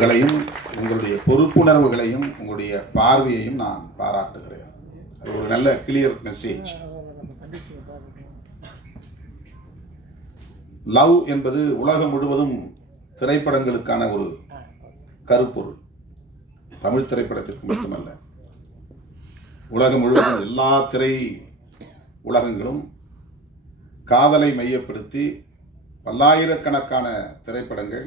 களையும் உங்களுடைய பொறுப்புணர்வுகளையும் உங்களுடைய பார்வையையும் நான் பாராட்டுகிறேன். அது ஒரு நல்ல கிளியர் மெசேஜ் லவ் என்பது உலகம் முழுவதும் திரைப்படங்களுக்கான ஒரு கருப்பொருள். தமிழ் திரைப்படத்திற்கு மட்டுமல்ல. உலகம் முழுவதும் எல்லா திரை உலகங்களும் காதலை மையப்படுத்தி பல்லாயிரக்கணக்கான திரைப்படங்கள்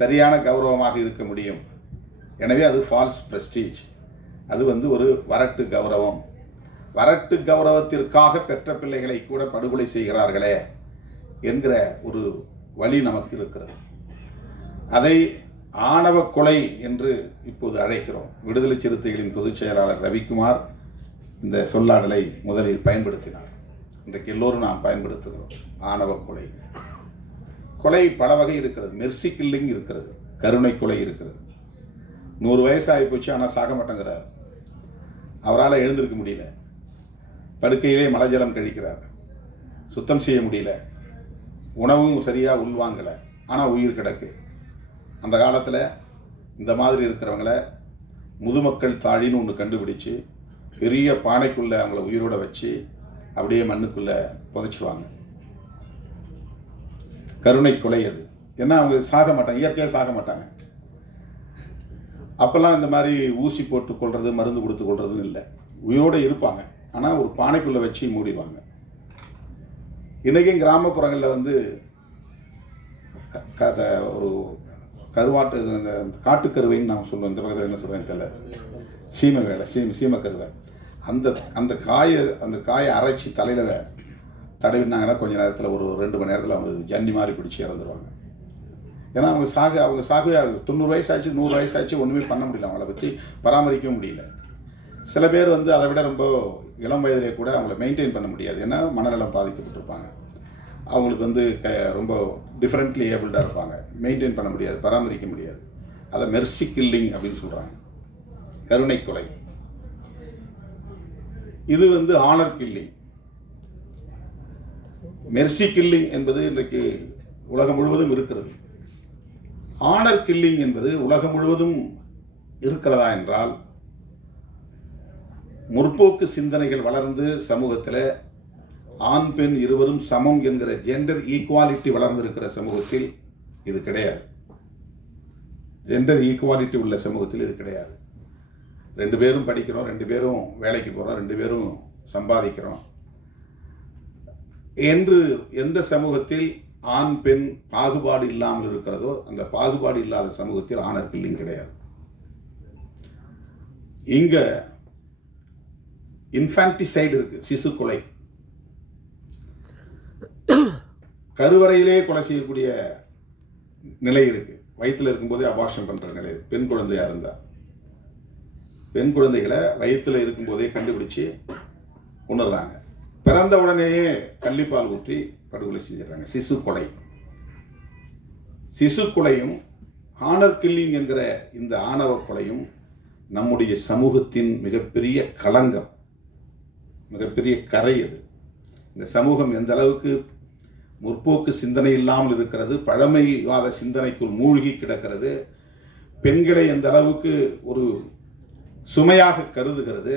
சரியான கௌரவமாக இருக்க முடியும். எனவே அது ஃபால்ஸ் ப்ரெஸ்டீஜ் அது வந்து ஒரு வரட்டு கௌரவம். வரட்டு கௌரவத்திற்காக பெற்ற பிள்ளைகளை கூட படுகொலை செய்கிறார்களே என்கிற ஒரு வழி நமக்கு இருக்கிறது. அதை ஆணவ கொலை என்று இப்போது அழைக்கிறோம். விடுதலை சிறுத்தைகளின் பொதுச் செயலாளர் ரவிக்குமார் இந்த சொல்லாடலை முதலில் பயன்படுத்தினார். இன்றைக்கு எல்லோரும் நாம் பயன்படுத்துகிறோம். ஆணவ கொலை. கொலை பல வகை இருக்கிறது. மெர்சி கில்லிங் இருக்கிறது. கருணை கொலை இருக்கிறது. நூறு வயசு ஆகி போச்சு ஆனால் சாக மாட்டேங்கிறார். அவரால் எழுந்திருக்க முடியல. படுக்கையிலே மலஜலம் கழிக்கிறார். சுத்தம் செய்ய முடியல. உணவும் சரியாக உள்வாங்கலை ஆனால் உயிர் கிடக்கு. அந்த காலத்தில் இந்த மாதிரி இருக்கிறவங்கள முதுமக்கள் தாழின்னு ஒன்று கண்டுபிடிச்சு பெரிய பானைக்குள்ளே அவங்கள உயிரோட வச்சு அப்படியே மண்ணுக்குள்ளே புதைச்சிருவாங்க கருணை கொலை அது ஏன்னா அவங்க சாக மாட்டாங்க. இயற்கையாக சாக மாட்டாங்க. அப்போல்லாம் இந்த மாதிரி ஊசி போட்டு கொள்வது மருந்து கொடுத்து கொள்றதும் இல்லை. உயிரோடு இருப்பாங்க. ஆனால் ஒரு பானைக்குள்ளே வச்சு மூடிடுவாங்க. இன்றைக்கும் கிராமப்புறங்களில் வந்து க- ஒரு கருவாட்டு இந்த காட்டுக்கருவைன்னு நான் சொல்லுவேன். இந்த பக்கத்தில் என்ன சொல்கிறேன் தெரியல. சீமை வேலை சீம சீமக்கருவை அந்த அந்த காயை அந்த காயை அரைச்சி தலையில் தடவினாங்கன்னா கொஞ்ச நேரத்தில் ஒரு ரெண்டு மணி நேரத்தில் அவங்க ஜன்னி மாதிரி பிடிச்சி இறந்துருவாங்க. ஏன்னா அவங்க சாக அவங்க சாகவே ஆகுது தொண்ணூறு வயசாச்சு நூறு வயசாச்சு ஒன்றுமே பண்ண முடியல. அவங்கள பற்றி பராமரிக்கவும் முடியல. சில பேர் வந்து அதை விட ரொம்ப இளம் வயதிலே கூட அவங்கள மெயின்டைன் பண்ண முடியாது. ஏன்னா மனநலம் பாதிக்கப்பட்டிருப்பாங்க. அவங்களுக்கு வந்து க ரொம்ப டிஃப்ரெண்ட்லி ஏபிள்டாக இருப்பாங்க. மெயின்டைன் பண்ண முடியாது பராமரிக்க முடியாது. அதை மெர்சி கில்லிங் அப்படின்னு சொல்கிறாங்க கருணை கொலை. இது வந்து ஆனர் கில்லிங் மெர்சி கில்லிங் என்பது இன்றைக்கு உலகம் முழுவதும் இருக்கிறது. ஆனர் கில்லிங் என்பது உலகம் முழுவதும் இருக்கிறதா என்றால் முற்போக்கு சிந்தனைகள் வளர்ந்து சமூகத்தில் ஆண் பெண் இருவரும் சமம் என்கிற ஜெண்டர் ஈக்குவாலிட்டி வளர்ந்திருக்கிற சமூகத்தில் இது கிடையாது. ஜெண்டர் ஈக்குவாலிட்டி உள்ள சமூகத்தில் இது கிடையாது. ரெண்டு பேரும் படிக்கிறோம் ரெண்டு பேரும் வேலைக்கு போகிறோம் ரெண்டு பேரும் சம்பாதிக்கிறோம். என்று எந்த சமூகத்தில் ஆண் பெண் பாகுபாடு இல்லாமல் இருக்கிறதோ அந்த பாகுபாடு இல்லாத சமூகத்தில் ஆணர் பில்லிங் கிடையாது. இங்க இன்ஃபான்டிசைடு இருக்கு சிசு கொலை. கருவறையிலே கொலை செய்யக்கூடிய நிலை இருக்கு. வயிற்றில் இருக்கும்போதே அபார்ஷன் பண்ற நிலை பெண் குழந்தையா இருந்தா. பெண் குழந்தைகளை வயிற்றில் இருக்கும்போதே கண்டுபிடிச்சு உணர்றாங்க. பிறந்த உடனேயே கள்ளிப்பால் ஊற்றி படுகொலை செஞ்சிடறாங்க. சிசு கொலை. சிசு கொலையும் ஆனர் கில்லிங் என்கிற இந்த ஆணவ கொலையும் நம்முடைய சமூகத்தின் மிகப்பெரிய களங்கம் மிகப்பெரிய கரை அது. இந்த சமூகம் எந்த அளவுக்கு முற்போக்கு சிந்தனை இல்லாமல் இருக்கிறது பழமைவாத சிந்தனைக்குள் மூழ்கி கிடக்கிறது பெண்களை எந்த அளவுக்கு ஒரு சுமையாக கருதுகிறது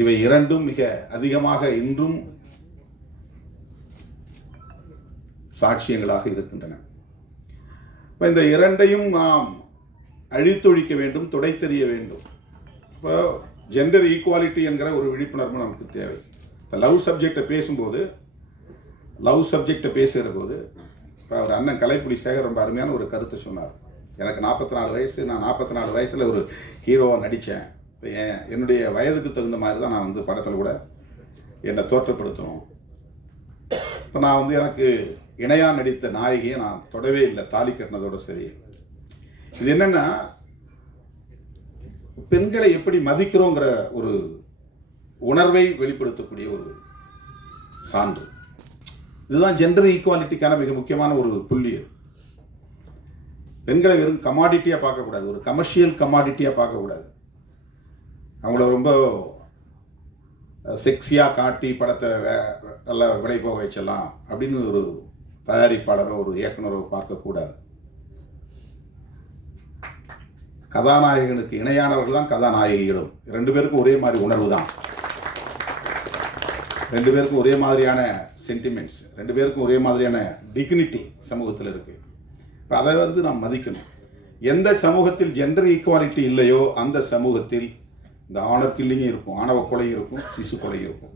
இவை இரண்டும் மிக அதிகமாக இன்றும் சாட்சியங்களாக இருக்கின்றன. இப்போ இந்த இரண்டையும் நாம் அழித்தொழிக்க வேண்டும் துடைத்தெறிய வேண்டும். இப்போ ஜெண்டர் ஈக்குவாலிட்டி என்கிற ஒரு விழிப்புணர்வு நமக்கு தேவை. இப்போ லவ் சப்ஜெக்டை பேசும்போது லவ் சப்ஜெக்டை பேசுகிற போது இப்போ அவர் அண்ணன் கலைப்புலி சேகர் ரொம்ப அருமையான ஒரு கருத்தை சொன்னார். எனக்கு நாற்பத்தி நாலு வயசு நான் நாற்பத்தி நாலு வயசில் ஒரு ஹீரோவாக நடித்தேன் இப்போ என் என்னுடைய வயதுக்கு தகுந்த மாதிரி தான் நான் வந்து படத்தில் கூட என்னை தோற்றப்படுத்தணும். இப்போ நான் வந்து எனக்கு இணையாக நடித்த நாயகியை நான் தொடவே இல்லை தாலி கட்டினதோட சரி. இது என்னென்னா பெண்களை எப்படி மதிக்கிறோங்கிற ஒரு உணர்வை வெளிப்படுத்தக்கூடிய ஒரு சான்று. இதுதான் ஜெண்டர் ஈக்குவாலிட்டிக்கான மிக முக்கியமான ஒரு புள்ளி அது. பெண்களை வெறும் கமாடிட்டியாக பார்க்கக்கூடாது ஒரு கமர்ஷியல் கமாடிட்டியாக பார்க்கக்கூடாது. அவங்கள ரொம்ப செக்ஸியாக காட்டி படத்தை வே- நல்லா விலை போக வச்சலாம் அப்படின்னு ஒரு தயாரிப்பாளரோ ஒரு இயக்குனரோ பார்க்கக்கூடாது கதாநாயகனுக்கு இணையானவர்கள் தான் கதாநாயகிகளும். ரெண்டு பேருக்கும் ஒரே மாதிரி உணர்வு தான். ரெண்டு பேருக்கும் ஒரே மாதிரியான சென்டிமெண்ட்ஸ் ரெண்டு பேருக்கும் ஒரே மாதிரியான டிக்னிட்டி சமூகத்தில் இருக்குது இப்போ அதை வந்து நாம் மதிக்கணும். எந்த சமூகத்தில் ஜெண்டர் ஈக்குவாலிட்டி இல்லையோ அந்த சமூகத்தில் இந்த ஆனர் கில்லிங்கும் இருக்கும் ஆணவ கொலையும் இருக்கும் சிசு கொலையும் இருக்கும்.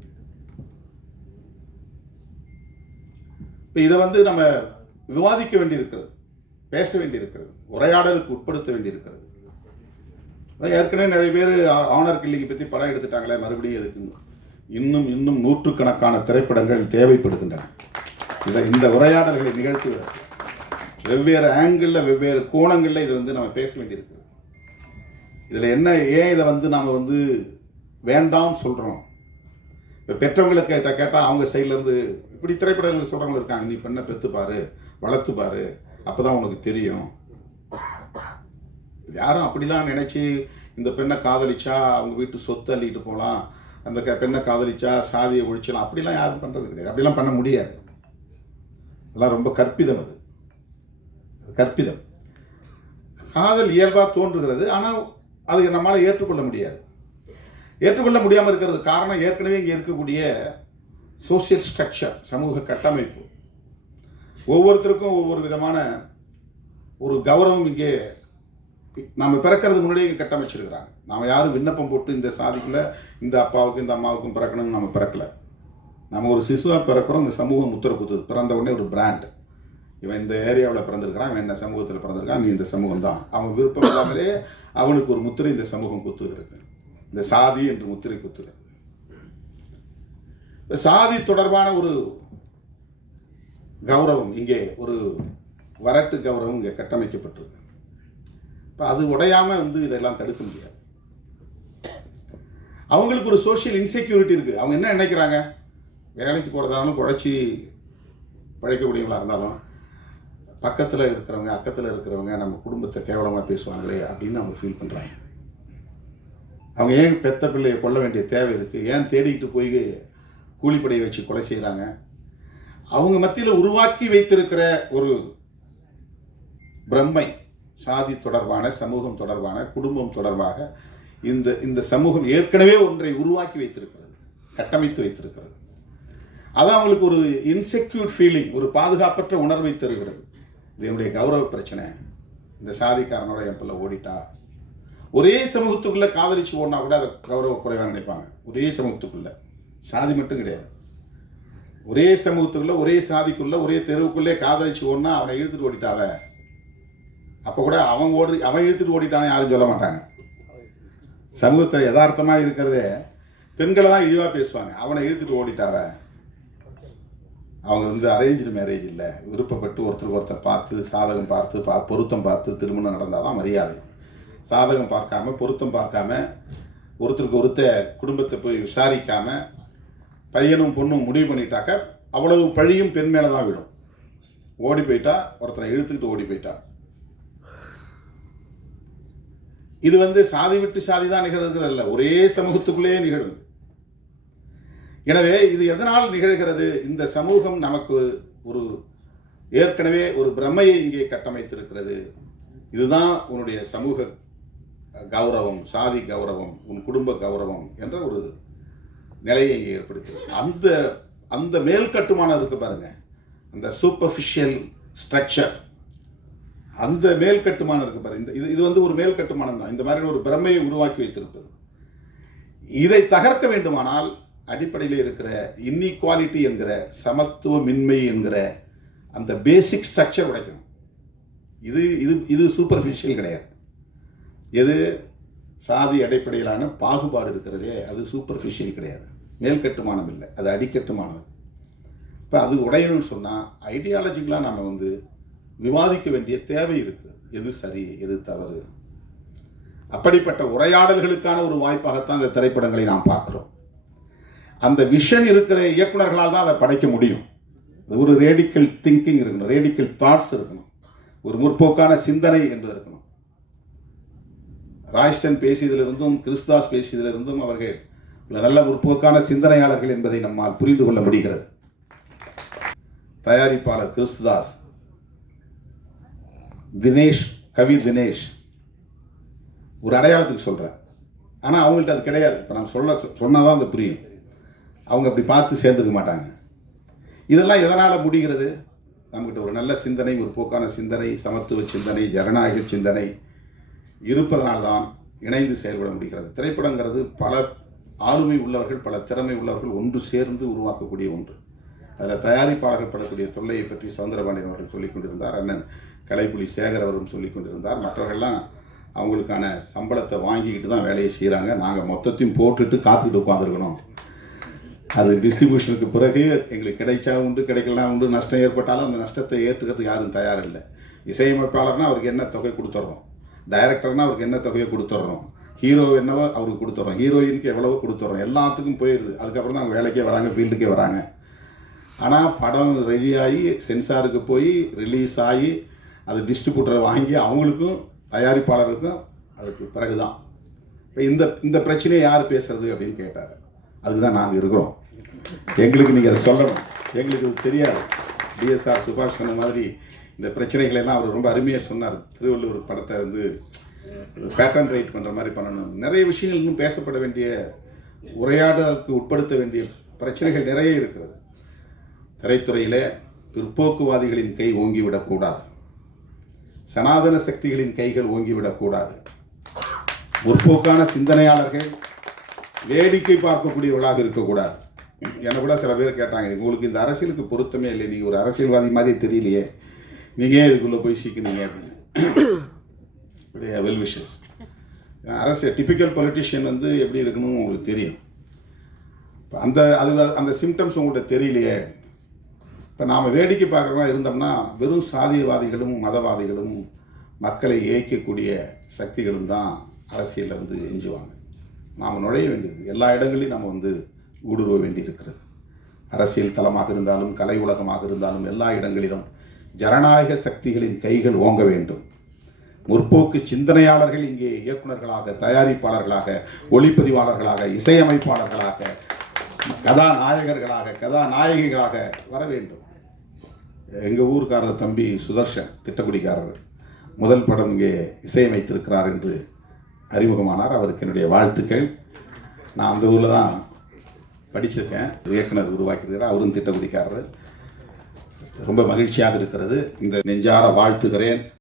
இப்போ இதை வந்து நம்ம விவாதிக்க வேண்டியிருக்கிறது பேச வேண்டியிருக்கிறது உரையாடலுக்கு உட்படுத்த வேண்டியிருக்கிறது. அதான் ஏற்கனவே நிறைய பேர் ஆனர் கில்லிங்கை பற்றி படம் எடுத்துட்டாங்களே மறுபடியும் எதுக்குங்க இன்னும் இன்னும் நூற்றுக்கணக்கான திரைப்படங்கள் தேவைப்படுகின்றன. இதை இந்த உரையாடல்களை நிகழ்த்துவதற்கு வெவ்வேறு ஆங்கிளில் வெவ்வேறு கோணங்களில் இதை வந்து நம்ம பேச வேண்டியிருக்கிறது. இதில் என்ன ஏன் இதை வந்து நாம் வந்து வேண்டாம் சொல்கிறோம் இப்போ பெற்றவங்களை கேட்டால் கேட்டால் அவங்க சைட்லேருந்து இப்படி திரைப்படங்கள் சொல்கிறவங்க இருக்காங்க. நீ பெண்ணை பெற்றுப்பாரு வளர்த்துப்பாரு வளர்த்து அப்போ தான் உனக்கு தெரியும். யாரும் அப்படிலாம் நினச்சி இந்த பெண்ணை காதலிச்சா அவங்க வீட்டு சொத்து அள்ளிட்டு போகலாம் அந்த க- பெண்ணை காதலிச்சா சாதியை ஒழிச்சலாம் அப்படிலாம் யாரும் பண்ணுறது கிடையாது. அப்படிலாம் பண்ண முடியாது. அதெல்லாம் ரொம்ப கற்பிதம் அது. கற்பிதம். காதல் இயல்பாக தோன்றுகிறது. ஆனால் அது நம்மளால் ஏற்றுக்கொள்ள முடியாது. ஏற்றுக்கொள்ள முடியாமல் இருக்கிறது காரணம் ஏற்கனவே இங்கே இருக்கக்கூடிய சோஷியல் ஸ்ட்ரக்சர் சமூக கட்டமைப்பு. ஒவ்வொருத்தருக்கும் ஒவ்வொரு விதமான ஒரு கௌரவம் இங்கே நாம் பிறக்கிறதுக்கு முன்னாடியே இங்கே கட்டமைச்சிருக்கிறாங்க. நாம் யாரும் விண்ணப்பம் போட்டு இந்த சாதிக்குள்ள இந்த அப்பாவுக்கும் இந்த அம்மாவுக்கும் பிறக்கணும்னு நம்ம பிறக்கல. நம்ம ஒரு சிசுவாக பிறக்கிறோம் இந்த சமூகம் உத்தரவு கொடுத்தது பிறந்த உடனே ஒரு பிராண்ட் இவன் இந்த ஏரியாவில் பிறந்திருக்கிறான் இவன் இந்த சமூகத்தில் பிறந்திருக்கான் நீ இந்த சமூகம் தான் அவன் விருப்பம் இல்லாமலே அவனுக்கு ஒரு முத்திரை இந்த சமூகம் குத்துகிறது. இந்த சாதி என்று முத்திரை குத்துகிறது. இந்த சாதி தொடர்பான ஒரு கௌரவம் இங்கே ஒரு வரட்டு கௌரவம் இங்கே கட்டமைக்கப்பட்டிருக்கு. இப்போ அது உடையாம வந்து இதெல்லாம் தடுக்க முடியாது. அவங்களுக்கு ஒரு சோஷியல் இன்செக்யூரிட்டி இருக்குது அவங்க என்ன நினைக்கிறாங்க? வேலைக்கு போகிறதாலும் குழைச்சி பழைக்கக்கூடியவங்களாக இருந்தாலும் பக்கத்தில் இருக்கிறவங்க அக்கத்தில் இருக்கிறவங்க நம்ம குடும்பத்தை கேவலமாக பேசுவாங்களே அப்படின்னு அவங்க ஃபீல் பண்ணுறாங்க அவங்க ஏன் பெத்த பிள்ளையை கொல்ல வேண்டிய தேவை இருக்குது ஏன் தேடிக்கிட்டு போய் கூலிப்படை வச்சு கொலை செய்கிறாங்க அவங்க மத்தியில் உருவாக்கி வைத்திருக்கிற ஒரு பிரம்மை சாதி தொடர்பான சமூகம் தொடர்பான குடும்பம் தொடர்பாக இந்த இந்த சமூகம் ஏற்கனவே ஒன்றை உருவாக்கி வைத்திருக்கிறது கட்டமைத்து வைத்திருக்கிறது. அது அவங்களுக்கு ஒரு இன்செக்யூர் ஃபீலிங் ஒரு பாதுகாப்பற்ற உணர்வை தருகிறது. இது என்னுடைய கௌரவ பிரச்சனை. இந்த சாதிக்காரனோட என் பிள்ளை ஓடிட்டா. ஒரே சமூகத்துக்குள்ளே காதலிச்சு ஓடினா கூட அதை கௌரவ குறைவாக நினைப்பாங்க. ஒரே சமூகத்துக்குள்ளே. சாதி மட்டும் கிடையாது. ஒரே சமூகத்துக்குள்ள ஒரே சாதிக்குள்ள ஒரே தெருவுக்குள்ளே காதலிச்சு ஓடினா அவனை இழுத்துட்டு ஓடிட்டாவ. அப்போ கூட அவன் ஓடி அவன் இழுத்துட்டு ஓடிட்டானே யாரும் சொல்ல மாட்டாங்க. சமூகத்தில் யதார்த்தமாக இருக்கிறதே பெண்களை தான் இழிவாக பேசுவாங்க. அவனை இழுத்துட்டு ஓடிட்டாவ. அவங்க வந்து அரேஞ்சு மேரேஜ் இல்லை. விருப்பப்பட்டு ஒருத்தருக்கு ஒருத்தர் பார்த்து சாதகம் பார்த்து பா பொருத்தம் பார்த்து திருமணம் நடந்தால் தான் மரியாதை. சாதகம் பார்க்காம பொருத்தம் பார்க்காம ஒருத்தருக்கு ஒருத்த குடும்பத்தை போய் விசாரிக்காம பையனும் பொண்ணும் முடிவு பண்ணிட்டாக்க அவ்வளவு பழியும் பெண் மேலே தான் விடும் ஓடி போயிட்டா ஒருத்தரை இழுத்துக்கிட்டு ஓடி போயிட்டா. இது வந்து சாதி விட்டு சாதி தான் நிகழ்கிறது இல்லை. ஒரே சமூகத்துக்குள்ளேயே நிகழும். எனவே இது எதனால் நிகழ்கிறது? இந்த சமூகம் நமக்கு ஒரு ஏற்கனவே ஒரு பிரமையை இங்கே கட்டமைத்திருக்கிறது. இதுதான் உன்னுடைய சமூக கௌரவம் சாதி கௌரவம் உன் குடும்ப கௌரவம் என்ற ஒரு நிலையை இங்கே ஏற்படுத்தி அந்த அந்த மேல் கட்டுமானம் இருக்கு பாருங்க. அந்த சூப்பர்ஃபிஷியல் ஸ்ட்ரக்சர் அந்த மேல் கட்டுமானம் இருக்கு பாருங்க. இந்த இது இது வந்து ஒரு மேல் கட்டுமானம் தான். இந்த மாதிரி ஒரு பிரமையை உருவாக்கி வைத்திருப்பது. இதை தகர்க்க வேண்டுமானால் அடிப்படையில் இருக்கிற இன்இக்வாலிட்டி என்கிற சமத்துவமின்மை என்கிற அந்த பேசிக் ஸ்ட்ரக்சர் உடைக்கணும். இது இது இது சூப்பர்ஃபிஷியல் கிடையாது. எது? சாதி அடிப்படையிலான பாகுபாடு இருக்கிறதே அது சூப்பர்ஃபிஷியல் கிடையாது. மேல்கட்டுமானம் இல்லை அது அடிக்கட்டுமானம் இப்போ அது உடையணும்னு சொன்னால் ஐடியாலஜிக்கலாக நம்ம வந்து விவாதிக்க வேண்டிய தேவை இருக்குது. எது சரி எது தவறு? அப்படிப்பட்ட உரையாடல்களுக்கான ஒரு வாய்ப்பாகத்தான் இந்த திரைப்படங்களை நாம் பார்க்குறோம். அந்த விஷன் இருக்கிற இயக்குனர்களால் தான் அதை படைக்க முடியும். அது ஒரு ரேடிக்கல் திங்கிங் இருக்கணும் ரேடிக்கல் தாட்ஸ் இருக்கணும். ஒரு முற்போக்கான சிந்தனை என்பது இருக்கணும். ராய்ஸ்டன் பேசியதிலிருந்தும் கிறிஸ்தாஸ் பேசியதிலிருந்தும் அவர்கள் நல்ல முற்போக்கான சிந்தனையாளர்கள் என்பதை நம்மால் புரிந்து கொள்ள முடிகிறது. தயாரிப்பாளர் கிறிஸ்துதாஸ் தினேஷ் கவி தினேஷ். ஒரு அடையாளத்துக்கு சொல்கிறேன் ஆனால் அவங்கள்ட்ட அது கிடையாது. இப்போ நான் சொல்ல சொன்னால் தான் அது புரியும். அவங்க அப்படி பார்த்து சேர்ந்துக்க மாட்டாங்க. இதெல்லாம் எதனால் முடிகிறது? நம்மகிட்ட ஒரு நல்ல சிந்தனை ஒரு போக்கான சிந்தனை சமத்துவ சிந்தனை ஜனநாயக சிந்தனை இருப்பதனால்தான் இணைந்து செயல்பட முடிகிறது. திரைப்படங்கிறது பல ஆளுமை உள்ளவர்கள் பல திறமை உள்ளவர்கள் ஒன்று சேர்ந்து உருவாக்கக்கூடிய ஒன்று. அதில் தயாரிப்பாளர்கள் படக்கூடிய தொல்லையை பற்றி சவுந்தரபாண்டியன் அவர்கள் சொல்லிக் கொண்டிருந்தார் அண்ணன் கலைப்புலி சேகர் அவரும் சொல்லிக் கொண்டிருந்தார். மற்றவர்கள்லாம் அவங்களுக்கான சம்பளத்தை வாங்கிக்கிட்டு தான் வேலையை செய்கிறாங்க. நாங்கள் மொத்தத்தையும் போட்டுட்டு காத்துக்கிட்டு உட்காந்துருக்கணும் அது டிஸ்ட்ரிபியூஷனுக்கு பிறகு எங்களுக்கு கிடைச்சா உண்டு கிடைக்கலாம் உண்டு நஷ்டம் ஏற்பட்டாலும் அந்த நஷ்டத்தை ஏற்றுக்கிறதுக்கு யாரும் தயார் இல்லை இசையமைப்பாளர்னா அவருக்கு என்ன தொகை கொடுத்துட்றோம் டைரக்டர்னா அவருக்கு என்ன தொகையை கொடுத்துட்றோம் ஹீரோ என்னவோ அவருக்கு கொடுத்துட்றோம் ஹீரோயினுக்கு எவ்வளவோ கொடுத்துட்றோம் எல்லாத்துக்கும் போயிடுது அதுக்கப்புறம் தான் அவங்க வேலைக்கே வராங்க ஃபீல்டுக்கே வராங்க. ஆனால் படம் ரெடியாகி சென்சாருக்கு போய் ரிலீஸ் ஆகி அது டிஸ்ட்ரிபியூட்டரை வாங்கி அவங்களுக்கும் தயாரிப்பாளருக்கும் அதுக்கு பிறகு தான் இப்போ இந்த இந்த பிரச்சனையை யார் பேசுறது அப்படின்னு கேட்டார். அதுக்கு தான் நாங்கள் இருக்கிறோம். எங்களுக்கு நீங்கள் அதை சொல்லணும். எங்களுக்கு தெரியாது. டிஎஸ்ஆர் சுபாஷ் சொன்ன மாதிரி இந்த பிரச்சனைகளை எல்லாம் அவர் ரொம்ப அருமையாக சொன்னார். திருவள்ளுவர் படத்தை வந்து பேட்டர்ன் ரைட் பண்ணுற மாதிரி பண்ணணும். நிறைய விஷயங்கள் இன்னும் பேசப்பட வேண்டிய உரையாடலுக்கு உட்படுத்த வேண்டிய பிரச்சனைகள் நிறைய இருக்கிறது. திரைத்துறையில் பிற்போக்குவாதிகளின் கை ஓங்கிவிடக்கூடாது சனாதன சக்திகளின் கைகள் ஓங்கிவிடக்கூடாது முற்போக்கான சிந்தனையாளர்கள் வேடிக்கை பார்க்கக்கூடியவர்களாக இருக்கக்கூடாது. என்னை கூட சில பேர் கேட்டாங்க உங்களுக்கு இந்த அரசியலுக்கு பொருத்தமே இல்லை நீங்கள் ஒரு அரசியல்வாதி மாதிரி தெரியலையே. நீங்கள் ஏன் இதுக்குள்ளே போய் சிக்கினீங்க? அப்படின்னு வெல் விஷஸ் அரசு டிபிக்கல் பொலிட்டிஷியன் வந்து எப்படி இருக்கணும்னு உங்களுக்கு தெரியும். இப்போ அந்த அது அந்த சிம்டம்ஸ் உங்கள்கிட்ட தெரியலையே. இப்போ நாம் வேடிக்கை பார்க்குறவங்க இருந்தோம்னா வெறும் சாதியவாதிகளும் மதவாதிகளும் மக்களை ஏய்க்கக்கூடிய சக்திகளும் தான் அரசியலில் வந்து எஞ்சுவாங்க. நாம் நுழைய வேண்டியது. எல்லா இடங்களையும் நம்ம வந்து ஊடுருவ வேண்டியிருக்கிறது. அரசியல் தளமாக இருந்தாலும் கலை உலகமாக இருந்தாலும் எல்லா இடங்களிலும் ஜனநாயக சக்திகளின் கைகள் ஓங்க வேண்டும். முற்போக்கு சிந்தனையாளர்கள் இங்கே இயக்குனர்களாக தயாரிப்பாளர்களாக ஒளிப்பதிவாளர்களாக இசையமைப்பாளர்களாக கதாநாயகர்களாக கதாநாயகிகளாக வர வேண்டும். எங்கள் ஊருக்காரர் தம்பி சுதர்ஷன் திட்டக்குடிக்காரர். முதல் படம் இங்கே இசையமைத்திருக்கிறார் என்று அறிமுகமானார். அவருக்கு என்னுடைய வாழ்த்துக்கள். நான் அந்த ஊரில் தான் படிச்சிருக்கேன். இயக்குனர் உருவாக்கியிருக்கிறார். அவரும் திட்டக்குடிக்காரர் ரொம்ப மகிழ்ச்சியாக இருக்கிறது. இந்த நெஞ்சார வாழ்த்துகிறேன்.